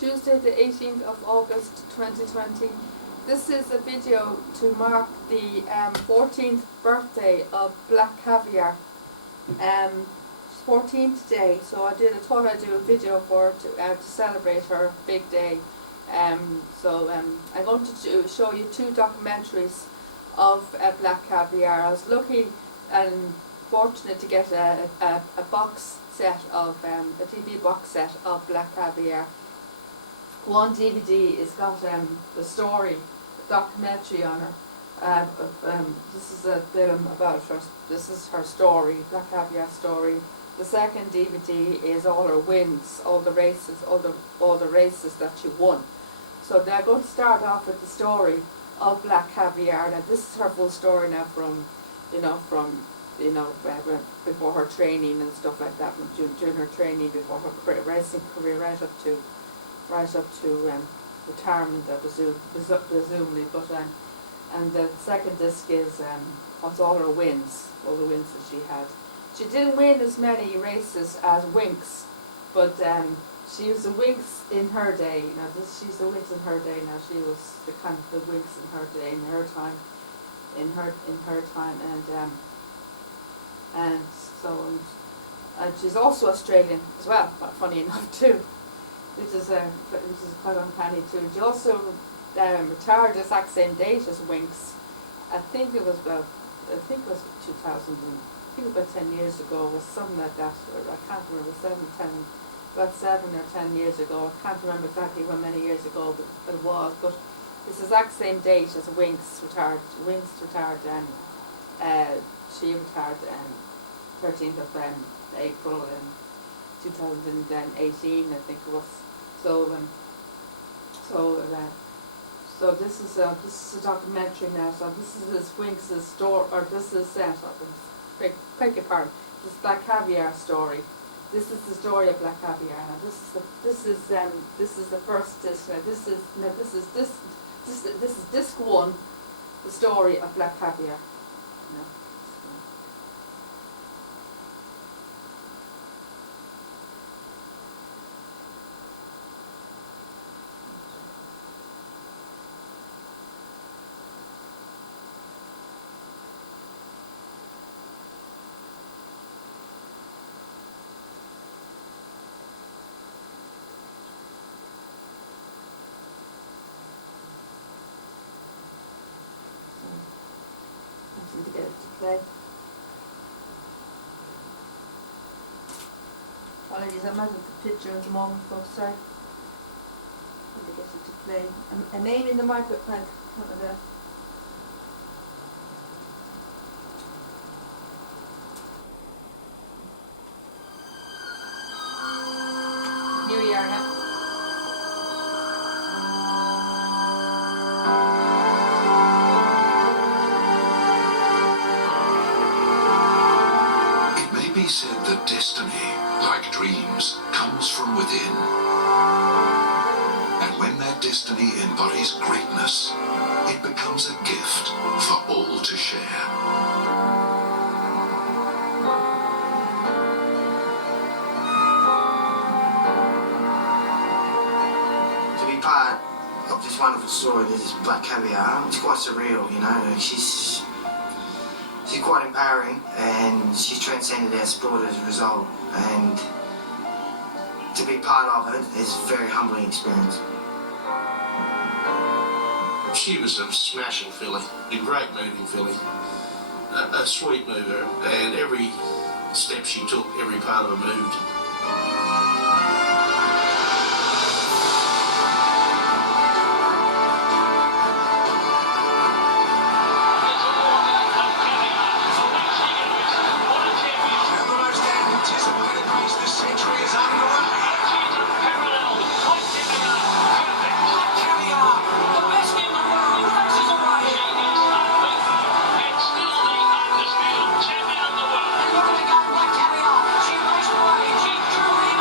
Tuesday the 18th of August 2020. This is a video to mark the 14th birthday of Black Caviar. She's 14 today, so I thought I'd do a video for her to celebrate her big day. I'm going to show you two documentaries of Black Caviar. I was lucky and fortunate to get a box set of a DVD box set of Black Caviar. One DVD has got the story, the documentary on her. This is a film about her. This is her story, Black Caviar story. The second DVD is all her wins, all the races that she won. So they're going to start off with the story of Black Caviar. Now this is her full story now from before her training and stuff like that, during her training, before her racing career, right up to retirement, presumably. But and the second disc is what's all her wins, all the wins that she had. She didn't win as many races as Winx, but she was the Winx in her day. She's the Winx in her day now. She was the kind of the Winx in her day, in her time, and she's also Australian as well. Funny enough too. Which is quite uncanny too. She also retired the exact same date as Winx. I think it was about 10 years ago, or something like that. I can't remember, about 7 or 10 years ago. I can't remember exactly how many years ago it was, but it's the exact same date as Winx retired. Winx retired she retired 13th of April in 2018, I think it was. So this is a documentary now. So this is Winx's story, or this is beg your pardon. This is Black Caviar story. This is the story of Black Caviar. Now this is the first disc. Now this is disc one, the story of Black Caviar. To get it to play. Apologies, I'm not with the picture at the moment, folks, sorry. Let me get it to play. A name in the microphone. Here we are now. He said that destiny, like dreams, comes from within. And when that destiny embodies greatness, it becomes a gift for all to share. To be part of this wonderful story, this is Black Caviar. It's quite surreal, She's quite empowering, and she's transcended our sport as a result, and to be part of it is a very humbling experience. She was a smashing filly, a great moving filly, a sweet mover, and every step she took, every part of her moved. She raced away, she drew in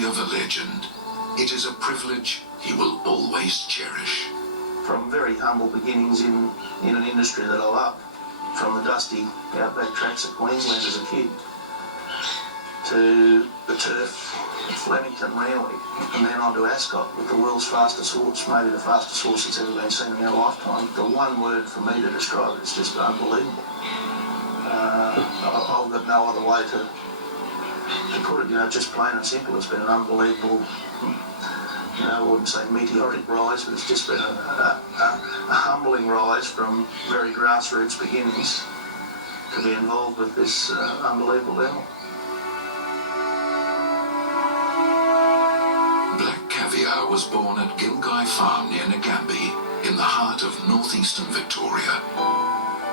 story of a legend. It is a privilege he will always cherish. From very humble beginnings in an industry that I love, from the dusty outback tracks of Queensland as a kid, to the turf at Flemington, Ranelagh, and then on to Ascot with the world's fastest horse, maybe the fastest horse that's ever been seen in our lifetime. The one word for me to describe it is just unbelievable. I've got no other way to put it, just plain and simple. It's been an unbelievable, I wouldn't say meteoric rise, but it's just been a humbling rise from very grassroots beginnings to be involved with this unbelievable animal. Black Caviar was born at Gilgai Farm near Nagambie, in the heart of northeastern Victoria.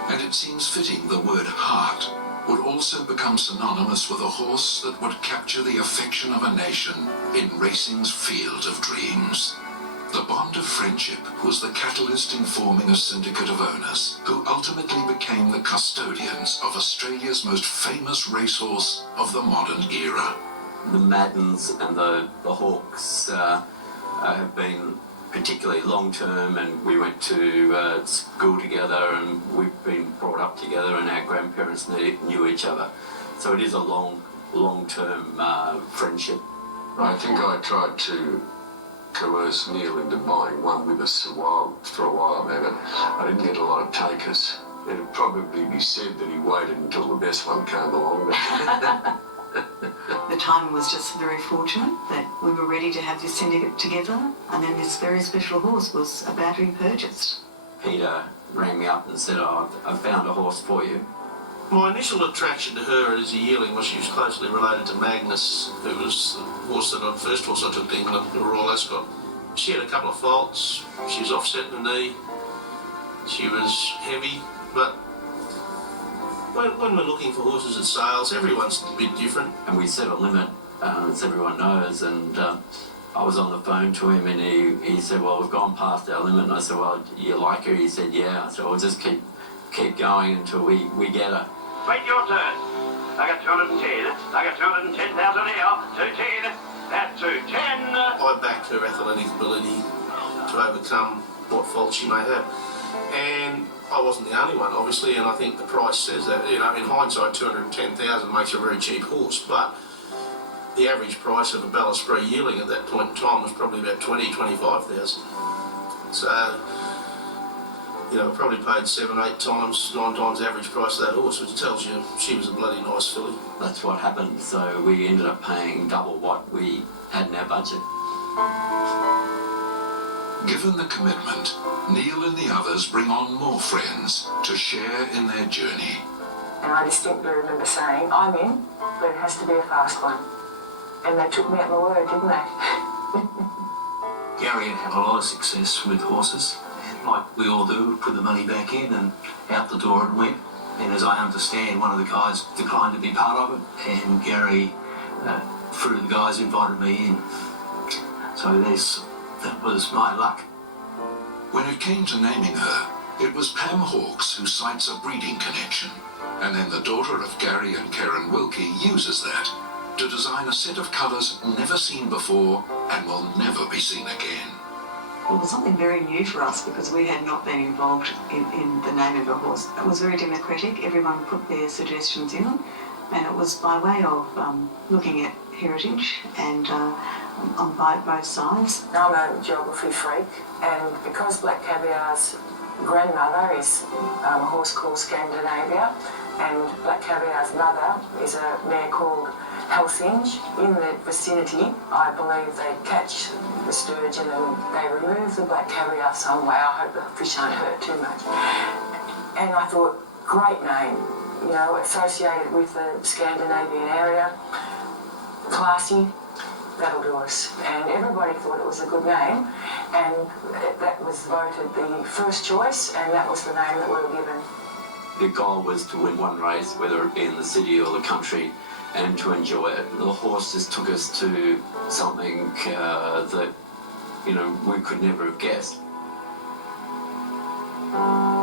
And it seems fitting the word heart would also become synonymous with a horse that would capture the affection of a nation in racing's field of dreams. The bond of friendship was the catalyst in forming a syndicate of owners who ultimately became the custodians of Australia's most famous racehorse of the modern era. The Maddens and the Hawks have been particularly long-term, and we went to school together, and we've been brought up together, and our grandparents knew each other. So it is a long-term friendship. I think I tried to coerce Neil into buying one with us for a while there, but I didn't get a lot of takers. It'd probably be said that he waited until the best one came along. The timing was just very fortunate that we were ready to have this syndicate together, and then this very special horse was about to be purchased. Peter rang me up and said, "Oh, I've found a horse for you." My initial attraction to her as a yearling was she was closely related to Magnus, who was the first horse I took to England, the Royal Ascot. She had a couple of faults. She was offset in the knee. She was heavy, but when we're looking for horses at sales, everyone's a bit different. And we set a limit, as everyone knows, and I was on the phone to him, and he said, "Well, we've gone past our limit." And I said, "Well, you like her?" He said, "Yeah." I said, "We'll just keep going until we get her." Wait your turn. I got 210. I got 210,000 here. 210. That's 210. I backed her athletic ability to overcome what faults she may have. And I wasn't the only one, obviously, and I think the price says that. In hindsight, 210,000 makes a very cheap horse, but the average price of a Ballaspree yearling at that point in time was probably about 25,000. So, probably paid 7, 8 times, 9 times the average price of that horse, which tells you she was a bloody nice filly. That's what happened. So we ended up paying double what we had in our budget. Given the commitment, Neil and the others bring on more friends to share in their journey. And I distinctly remember saying, "I'm in, but it has to be a fast one." And they took me at my word, didn't they? Gary had a lot of success with horses, and like we all do, put the money back in and out the door it went. And as I understand, one of the guys declined to be part of it, and Gary, through the guys, invited me in. So that was my luck. When it came to naming her, it was Pam Hawkes who cites a breeding connection, and then the daughter of Gary and Karen Wilkie uses that to design a set of colours never seen before and will never be seen again. It was something very new for us because we had not been involved in the naming of a horse. It was very democratic. Everyone put their suggestions in, and it was by way of looking at heritage and on both sides. I'm a geography freak, and because Black Caviar's grandmother is a horse called Scandinavia, and Black Caviar's mother is a mare called Helsinge, in the vicinity, I believe they catch the sturgeon and they remove the Black Caviar some way. I hope the fish don't hurt too much. And I thought, great name, associated with the Scandinavian area, classy, that'll do us. And everybody thought it was a good name, and that was voted the first choice, and that was the name that we were given. The goal was to win one race, whether it be in the city or the country, and to enjoy it. The horse just took us to something that, we could never have guessed.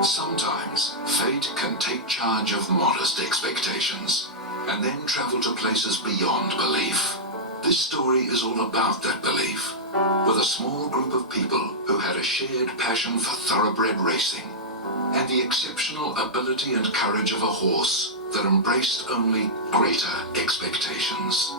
Sometimes fate can take charge of modest expectations and then travel to places beyond belief. This story is all about that belief, with a small group of people who had a shared passion for thoroughbred racing and the exceptional ability and courage of a horse that embraced only greater expectations.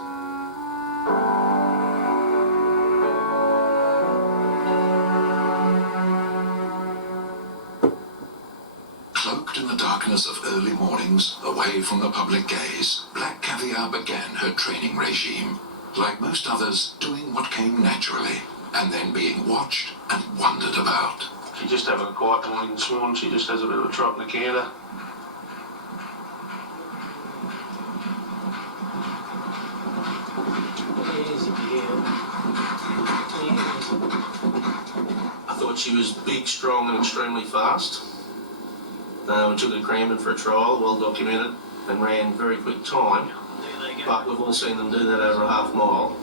Cloaked in the darkness of early mornings, away from the public gaze, Black Caviar began her training regime. Like most others, doing what came naturally, and then being watched and wondered about. She's just having a quiet morning this morning. She just has a bit of a trot in the canter. I thought she was big, strong and extremely fast. We took her to Cranbourne for a trial, well documented, and ran very quick time. But we've all seen them do that over a half mile.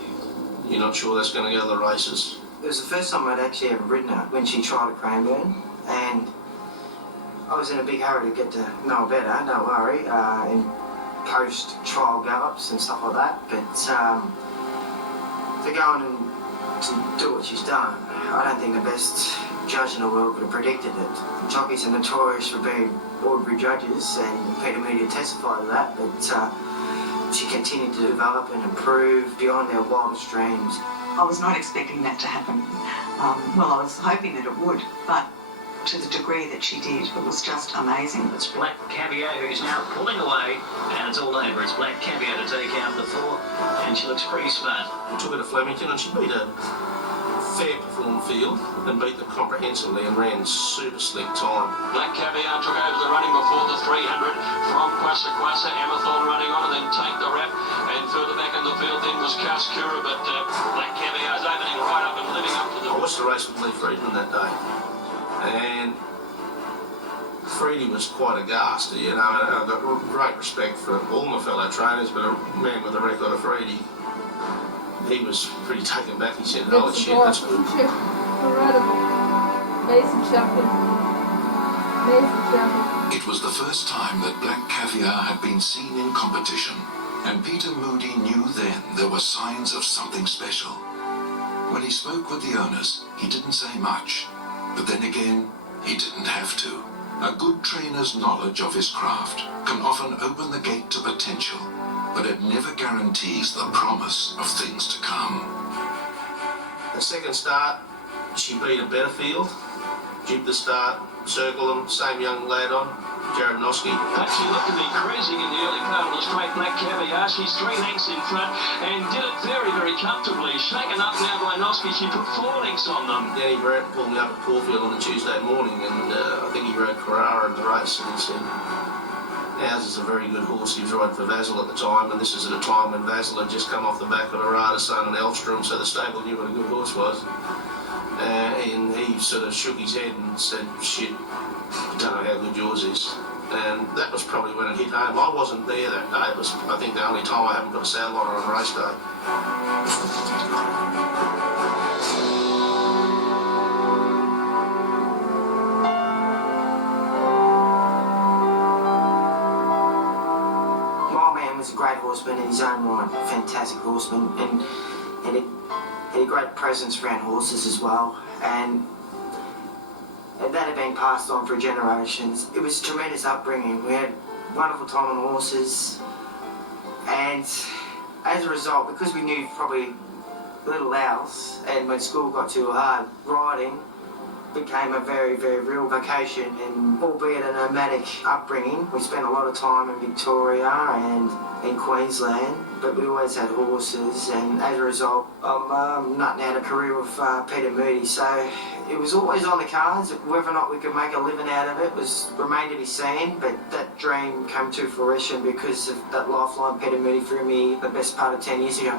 You're not sure that's going to go to the races. It was the first time I'd actually ever ridden her when she tried at Cranbourne, and I was in a big hurry to get to know her better, don't worry, in post-trial gallops and stuff like that. But to go on and to do what she's done, I don't think the best judge in the world could have predicted it. Jockeys are notorious for being ordinary judges, and Peter Moody testified to that, but she continued to develop and improve beyond their wildest dreams. I was not expecting that to happen. Well, I was hoping that it would, but to the degree that she did, it was just amazing. It's Black Caviar who's now pulling away, and it's all over. It's Black Caviar to take out the 4, and she looks pretty smart. We took her to Flemington and she beat a fair performed field and beat them comprehensively and ran super slick time. Black Caviar took over the running before the 300 from Kwasa Kwasa, Amathon running on and then Take the Rap, and further back in the field then was Kaskura, but Black Caviar's opening right up and living up to the... I watched the race with Lee Friedman that day, and Freedy was quite aghast, you know. I've got great respect for all my fellow trainers, but a man with a record of Freedy, he was pretty taken back. He said, "Oh shit, that's good." Incredible. Amazing champion. Amazing champion. It was the first time that Black Caviar had been seen in competition, and Peter Moody knew then there were signs of something special. When he spoke with the owners, he didn't say much, but then again, he didn't have to. A good trainer's knowledge of his craft can often open the gate to potential, but it never guarantees the promise of things to come. The second start, she beat a better field. Jibbed the start, circled them, same young lad on, Jared Noski. Actually looked to be cruising in the early part of the straight, Black Caviar. She's 3 lengths in front and did it very, very comfortably. Shaken up now by Noski, she put 4 lengths on them. Danny Brett pulled me up at Caulfield on a Tuesday morning, and I think he rode Carrara in the race, and he said, "Ours is a very good horse." He was riding for Vasil at the time, and this is at a time when Vasil had just come off the back of Arada Son and Elstrom, so the stable knew what a good horse was. And he sort of shook his head and said, "Shit, I don't know how good yours is." And that was probably when it hit home. I wasn't there that day. It was, I think, the only time I haven't got a saddle on her on race day. My man was a great horseman in his own right, fantastic horseman, and he had a great presence around horses as well, and that had been passed on for generations. It was a tremendous upbringing. We had wonderful time on horses, and as a result, because we knew probably little else, and when school got too hard, riding became a very, very real vocation, and albeit a nomadic upbringing, we spent a lot of time in Victoria and in Queensland, but we always had horses, and as a result, I'm nutting out a career with Peter Moody, so it was always on the cards. Whether or not we could make a living out of it remained to be seen, but that dream came to fruition because of that lifeline Peter Moody threw me the best part of 10 years ago.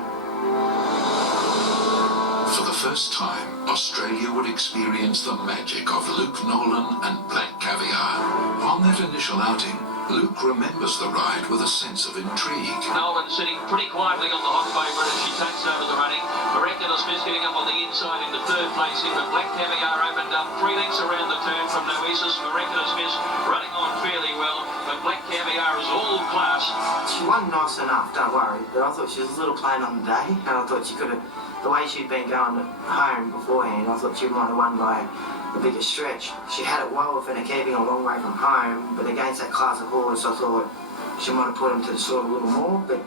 For the first time, Australia would experience the magic of Luke Nolan and Black Caviar. On that initial outing, Luke remembers the ride with a sense of intrigue. Nolan sitting pretty quietly on the hot favourite as she takes over the running. Miraculous Miss getting up on the inside into 3rd place in, but Black Caviar opened up 3 lengths around the turn from Noesis. Miraculous Miss running on fairly well, but Black Caviar is all class. She wasn't nice enough, don't worry, but I thought she was a little plain on the day, and I thought she could have, the way she'd been going home beforehand, I thought she might have won by a bigger stretch. She had it well within her keeping a long way from home, but against that class of horse, I thought she might have put him to the sword a little more, but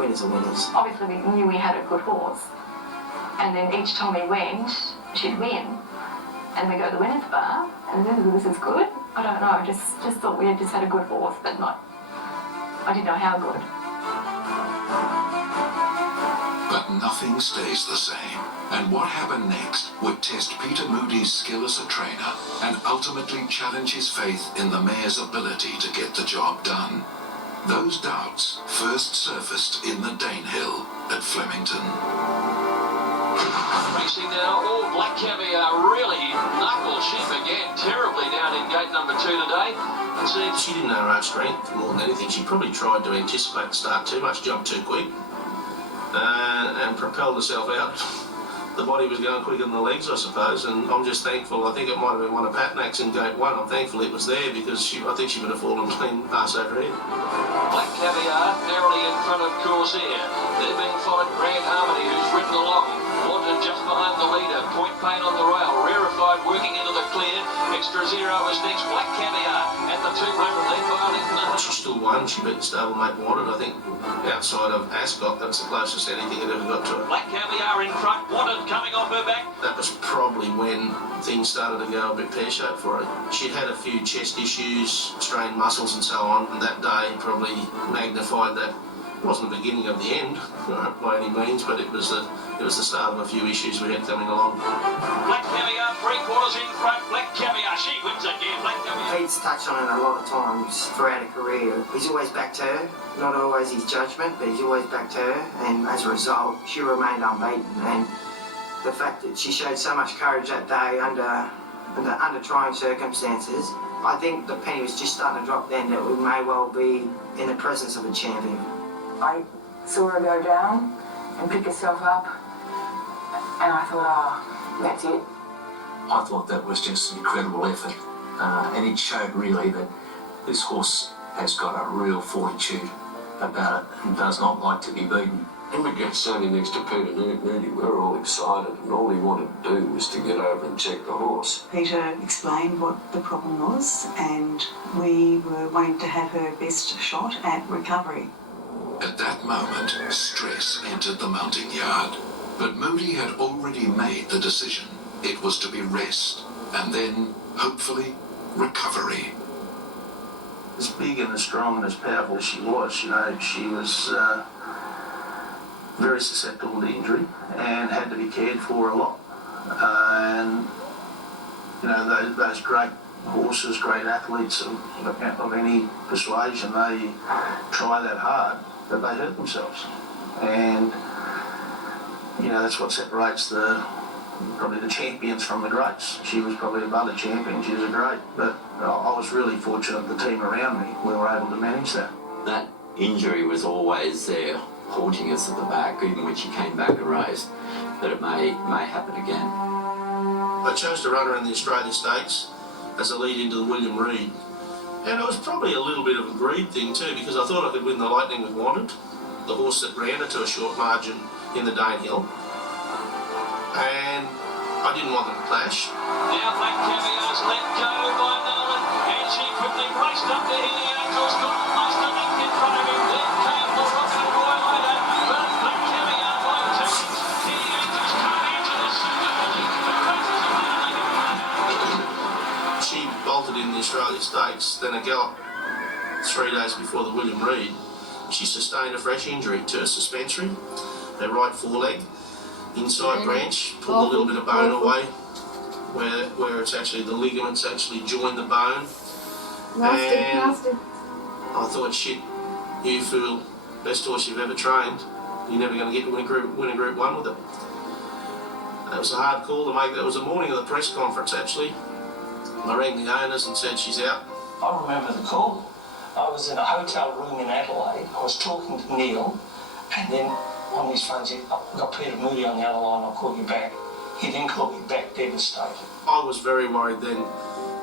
winners are winners. Obviously we knew we had a good horse, and then each time we went, she'd win. And we go to the winners bar, and this is good. I don't know, just thought we had just had a good horse, but not, I didn't know how good. But nothing stays the same. And what happened next would test Peter Moody's skill as a trainer and ultimately challenge his faith in the mare's ability to get the job done. Those doubts first surfaced in the Danehill at Flemington. Racing now, all Black Caviar really knuckled. She began terribly down in gate number 2 today. And she didn't know her own strength more than anything. She probably tried to anticipate the start too much, jumped too quick, and propelled herself out. The body was going quicker than the legs, I suppose, and I'm just thankful. I think it might have been one of Patnack's in gate 1. I'm thankful it was there because I think she would have fallen clean ass over head. Black Caviar narrowly in front of Corsair. They're being followed Grand Harmony, who's ridden along. Wanted just behind the leader. Point Pain on the rail. Rarefied working into the clear. Extra Zero is next. Black Caviar at the 200. Then Violin. She still won. She beat the stablemate Wanted. I think outside of Ascot, that's the closest anything had ever got to her. Black Caviar in front. Wanted coming off her back. That was probably when things started to go a bit pear-shaped for her. She'd had a few chest issues, strained muscles and so on, and that day probably magnified that. It wasn't the beginning of the end, by any means, but it was the start of a few issues we had coming along. Black Caviar, 3/4 in front. Black Caviar, she wins again. Black Caviar. Pete's touched on it a lot of times throughout her career. He's always backed her, not always his judgment, but he's always backed her, and as a result, she remained unbeaten. And the fact that she showed so much courage that day under trying circumstances, I think the penny was just starting to drop then that we may well be in the presence of a champion. I saw her go down and pick herself up, and I thought, oh, that's it. I thought that was just an incredible effort, and it showed really that this horse has got a real fortitude about it and does not like to be beaten. When we get standing next to Peter Moody, we were all excited, and all he wanted to do was to get over and check the horse. Peter explained what the problem was, and we were wanting to have her best shot at recovery. At that moment, stress entered the mounting yard. But Moody had already made the decision. It was to be rest, and then, hopefully, recovery. As big and as strong and as powerful as she was, she was very susceptible to injury and had to be cared for a lot. And, those great horses, great athletes of any persuasion, they try that hard, but they hurt themselves. And, that's what separates probably the champions from the greats. She was probably above the champion, she was a great, but I was really fortunate the team around me, we were able to manage that. That injury was always there, haunting us at the back, even when she came back and raced, that it may happen again. I chose to run her in the Australian Stakes as a lead into the William Reid. And it was probably a little bit of a greed thing too, because I thought I could win the Lightning with Wanted, the horse that ran her to a short margin in the Danehill. And I didn't want them to clash. Now Black Caviar's let go by Nolan, and she quickly raced up to Henny Angel's got almost a length in front of him. Then came the Rocket and Roy later, but Black Caviar by 2 lengths. Henny Angel's come into the super. She bolted in the Australia Stakes, then a gallop 3 days before the William Reid. She sustained a fresh injury to her suspensory, her right foreleg, inside branch, pulled a little bit of bone away, where it's actually, the ligaments actually join the bone. Nasty. I thought, shit, you fool, best horse you've ever trained, you're never going to get to win a Group 1 with it. That was a hard call to make. That was the morning of the press conference, actually. I rang the owners and said she's out. I remember the call. I was in a hotel room in Adelaide. I was talking to Neil, and then on his phone said, I've got Peter Moody on the other line, I'll call you back. He then called me back, devastated. I was very worried then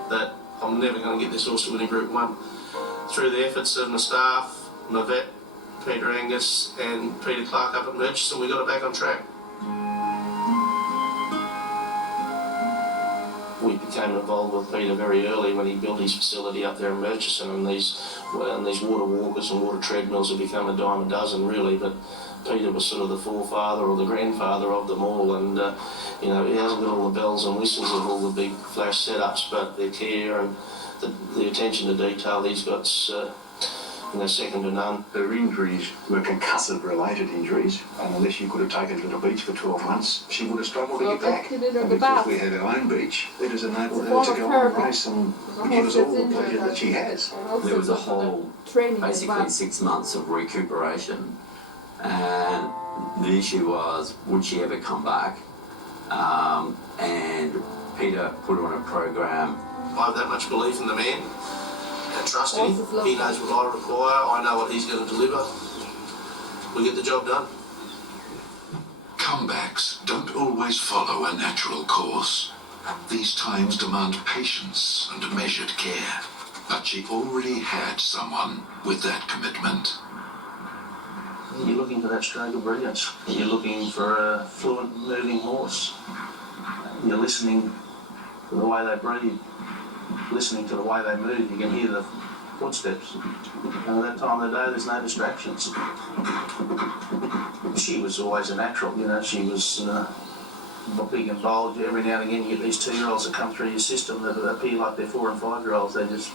that I'm never going to get this horse to win in Group 1. Through the efforts of my staff, my vet, Peter Angus and Peter Clark up at Murchison, we got it back on track. We became involved with Peter very early when he built his facility up there in Murchison, and these water walkers and water treadmills have become a dime a dozen really, but Peter was sort of the forefather or the grandfather of them all, and you know, he hasn't got all the bells and whistles of all the big flash setups, but the care and the attention to detail he's got's you know, second to none. Her injuries were concussive-related injuries, and unless you could have taken her to the beach for 12 months, she would have struggled to get back. And because we had our own beach, it has enabled her to go on and race and give us all the pleasure that she has. There was a whole, basically 6 months of recuperation, and the issue was, would she ever come back? And Peter put her on a program. I have that much belief in the man and trust in him. He knows what I require, I know what he's going to deliver. We get the job done. Comebacks don't always follow a natural course. These times demand patience and measured care. But she already had someone with that commitment. You're looking for that stroke of brilliance. You're looking for a fluent moving horse. You're listening to the way they breathe, listening to the way they move. You can hear the footsteps. And at that time of the day, there's no distractions. She was always a natural, you know, she was big and bold. Every now and again you get these 2-year-olds that come through your system that appear like they're 4- and 5-year-olds. They just